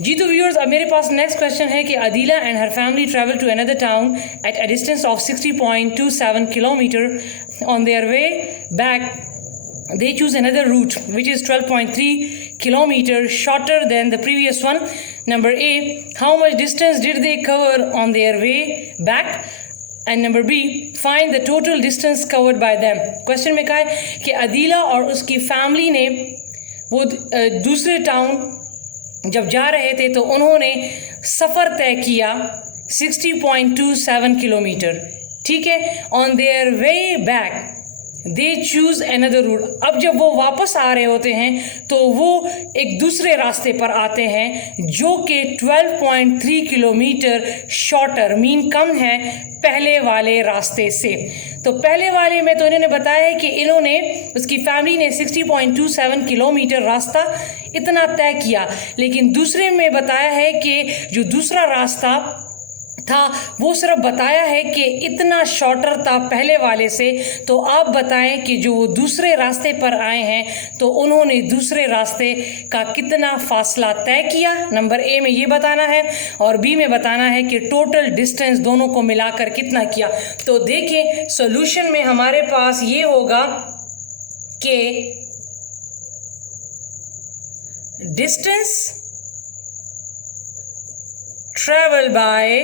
जी तो व्यूअर्स, अब मेरे पास नेक्स्ट क्वेश्चन है कि Adila and her family travel to another town at a distance of 60.27 kilometre. On their way back they choose another route which is 12.3 kilometers shorter than the previous one. Number A, how much distance did they cover on their way back? And number B, find the total distance covered by them. Question में कहा है कि अदीला और उसकी family ने वो दूसरे town जब जा रहे थे तो उन्होंने सफ़र तय किया 60.27 किलोमीटर. ठीक है. On their way back they choose another root. अब जब वो वापस आ रहे होते हैं तो वो एक दूसरे रास्ते पर आते हैं जो कि 12.3 किलोमीटर शॉर्टर मीन कम है पहले वाले रास्ते से. तो पहले वाले में तो इन्होंने बताया है कि इन्होंने उसकी फैमिली ने 60.27 किलोमीटर रास्ता इतना तय किया, लेकिन दूसरे में बताया है कि जो दूसरा रास्ता था वो सिर्फ बताया है कि इतना शॉर्टर था पहले वाले से. तो आप बताएं कि जो वो दूसरे रास्ते पर आए हैं तो उन्होंने दूसरे रास्ते का कितना फासला तय किया. नंबर ए में ये बताना है और बी में बताना है कि टोटल डिस्टेंस दोनों को मिलाकर कितना किया. तो देखें सॉल्यूशन में हमारे पास ये होगा कि distance travel by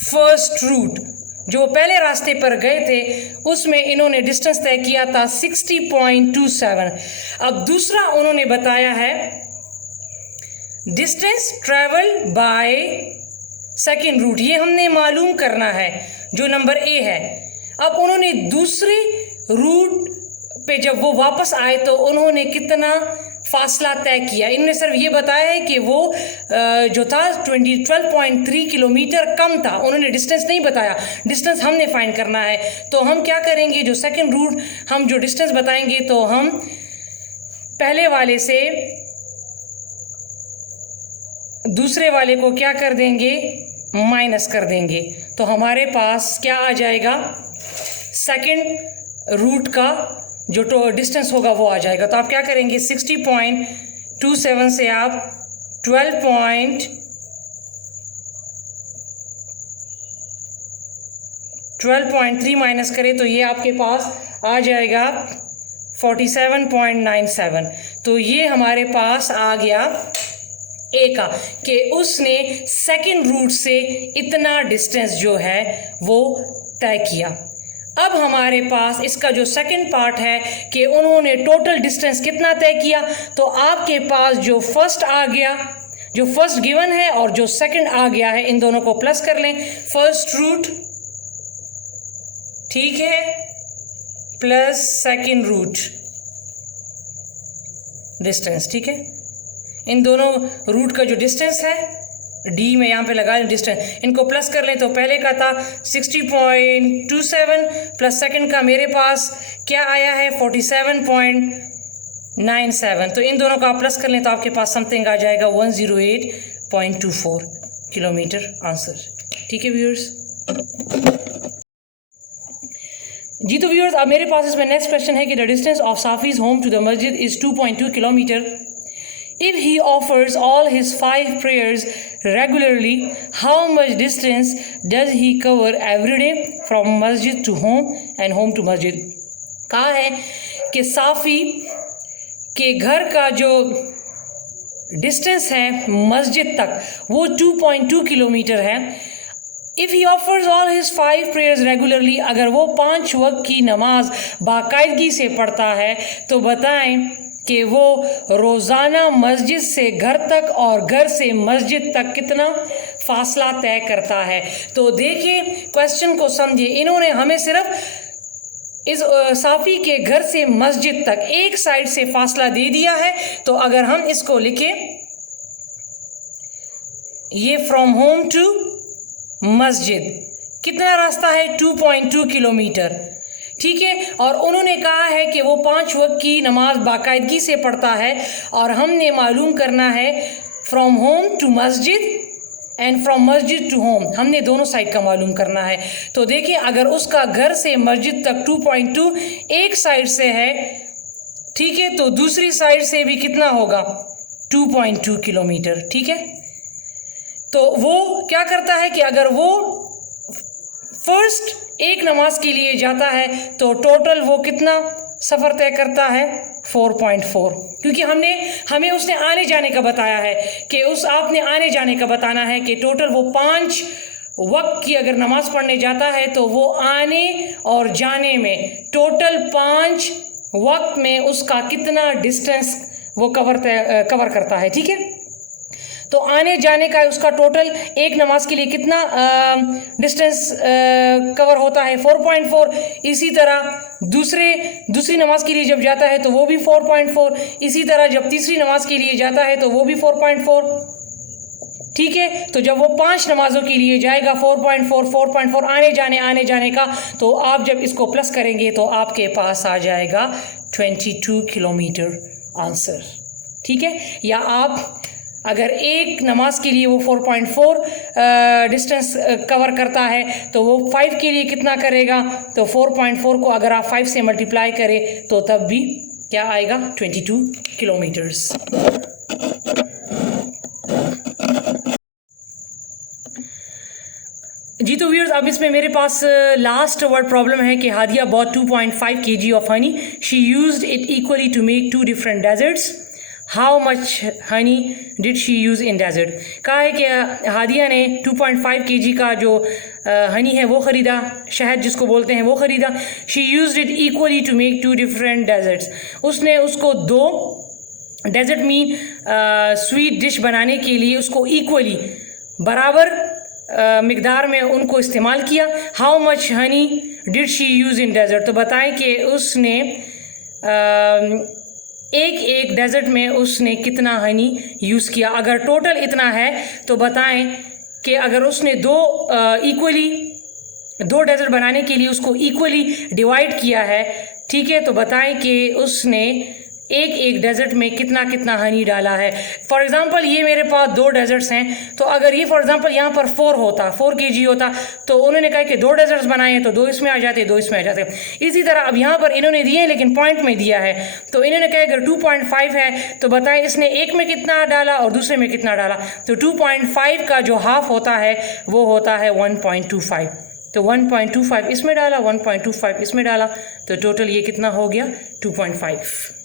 first route, जो पहले रास्ते पर गए थे उसमें इन्होंने डिस्टेंस तय किया था 60.27. अब दूसरा उन्होंने बताया है distance travel by second route. ये हमने मालूम करना है जो नंबर ए है. अब उन्होंने दूसरे रूट पे जब वो वापस आए तो उन्होंने कितना फासला तय किया. इन्होंने सिर्फ ये बताया है कि वो जो था 12.3 किलोमीटर कम था. उन्होंने डिस्टेंस नहीं बताया. डिस्टेंस हमने फाइंड करना है. तो हम क्या करेंगे, जो सेकंड रूट हम जो डिस्टेंस बताएंगे तो हम पहले वाले से दूसरे वाले को क्या कर देंगे, माइनस कर देंगे. तो हमारे पास क्या आ जाएगा, सेकंड रूट का जो डिस्टेंस होगा वो आ जाएगा. तो आप क्या करेंगे, 60.27 से आप 12.3 माइनस करें तो ये आपके पास आ जाएगा 47.97. तो ये हमारे पास आ गया ए का कि उसने सेकंड रूट से इतना डिस्टेंस जो है वो तय किया. अब हमारे पास इसका जो सेकंड पार्ट है कि उन्होंने टोटल डिस्टेंस कितना तय किया. तो आपके पास जो फर्स्ट आ गया, जो फर्स्ट गिवन है और जो सेकंड आ गया है, इन दोनों को प्लस कर लें. फर्स्ट रूट ठीक है प्लस सेकंड रूट डिस्टेंस. ठीक है, इन दोनों रूट का जो डिस्टेंस है डी में यहाँ पे लगा लें डिस्टेंस, इनको प्लस कर लें. तो पहले का था 60.27 प्लस सेकंड का मेरे पास क्या आया है 47.97. तो इन दोनों का आप प्लस कर लें तो आपके पास समथिंग आ जाएगा 108.24 किलोमीटर आंसर. ठीक है व्यूअर्स. जी तो व्यूअर्स, अब मेरे पास इसमें नेक्स्ट क्वेश्चन है कि the distance of Safiz home to the मस्जिद is 2.2 kilometre. If he offers all his 5 prayers regularly, how much distance does he cover every day from masjid to home and home to masjid? कहा है कि साफ़ी के घर का जो distance है मस्जिद तक वो 2.2 किलोमीटर है. If he offers all his 5 prayers regularly, अगर वो 5 वक्त की नमाज बाकायदगी से पढ़ता है तो बताएं कि वो रोज़ाना मस्जिद से घर तक और घर से मस्जिद तक कितना फासला तय करता है. तो देखिए क्वेश्चन को समझिए. इन्होंने हमें सिर्फ इस साफ़ी के घर से मस्जिद तक एक साइड से फासला दे दिया है. तो अगर हम इसको लिखें, ये फ्रॉम होम टू मस्जिद कितना रास्ता है 2.2 किलोमीटर. ठीक है, और उन्होंने कहा है कि वो 5 वक्त की नमाज बाकायदगी से पढ़ता है और हमने मालूम करना है फ्रॉम होम टू मस्जिद एंड फ्रॉम मस्जिद टू होम. हमने दोनों साइड का मालूम करना है. तो देखिए अगर उसका घर से मस्जिद तक 2.2 एक साइड से है, ठीक है, तो दूसरी साइड से भी कितना होगा 2.2 किलोमीटर. ठीक है, तो वो क्या करता है कि अगर वो फर्स्ट एक नमाज के लिए जाता है तो टोटल वो कितना सफ़र तय करता है 4.4, क्योंकि हमें उसने आने जाने का बताया है कि आपने आने जाने का बताना है कि टोटल वो 5 वक्त की अगर नमाज पढ़ने जाता है तो वो आने और जाने में टोटल 5 वक्त में उसका कितना डिस्टेंस वो कवर करता है। ठीक है, तो आने जाने का उसका टोटल एक नमाज के लिए कितना डिस्टेंस कवर होता है 4.4। इसी तरह दूसरी नमाज के लिए जब जाता है तो वो भी 4.4। इसी तरह जब तीसरी नमाज के लिए जाता है तो वो भी 4.4। ठीक है, तो जब वो 5 नमाजों के लिए जाएगा 4.4 आने जाने का, तो आप जब इसको प्लस करेंगे तो आपके पास आ जाएगा 22 किलोमीटर आंसर। ठीक है, या आप अगर एक नमाज के लिए वो 4.4 डिस्टेंस कवर करता है तो वो 5 के लिए कितना करेगा, तो 4.4 को अगर आप 5 से मल्टीप्लाई करें तो तब भी क्या आएगा 22 किलोमीटर्स। जी तो व्यूअर्स, अब इसमें मेरे पास लास्ट वर्ड प्रॉब्लम है कि Hadiya bought 2.5 kg of honey, she used it equally to make 2 different desserts, how much honey did she use in dessert. कहा है कि हादिया ने 2.5 kg का जो हनी है वो ख़रीदा, शहद जिसको बोलते हैं वो ख़रीदा। She used it equally to make 2 different desserts, उसने उसको 2 डेजर्ट में स्वीट डिश बनाने के लिए उसको इक्वली बराबर मिकदार में उनको इस्तेमाल किया। How much honey did she use in dessert, तो बताएं कि उसने एक डेजर्ट में उसने कितना हनी यूज़ किया। अगर टोटल इतना है तो बताएं कि अगर उसने 2 डेजर्ट बनाने के लिए उसको इक्वली डिवाइड किया है, ठीक है, तो बताएं कि उसने एक डेजर्ट में कितना हनी डाला है। फॉर एग्ज़ाम्पल ये मेरे पास 2 डेजर्ट्स हैं, तो अगर ये फॉर एग्ज़ाम्पल यहाँ पर 4 kg होता तो उन्होंने कहा कि 2 डेजर्ट्स बनाए हैं तो 2 इसमें आ जाते, 2 इसमें आ जाते। इसी तरह अब यहाँ पर इन्होंने दिए हैं लेकिन पॉइंट में दिया है, तो इन्होंने कहा अगर 2.5 है तो बताएं इसने एक में कितना डाला और दूसरे में कितना डाला। तो 2.5 का जो हाफ होता है वो होता है 1.25, तो 1.25 इसमें डाला, 1.25 इसमें डाला, तो टोटल ये कितना हो गया 2.5।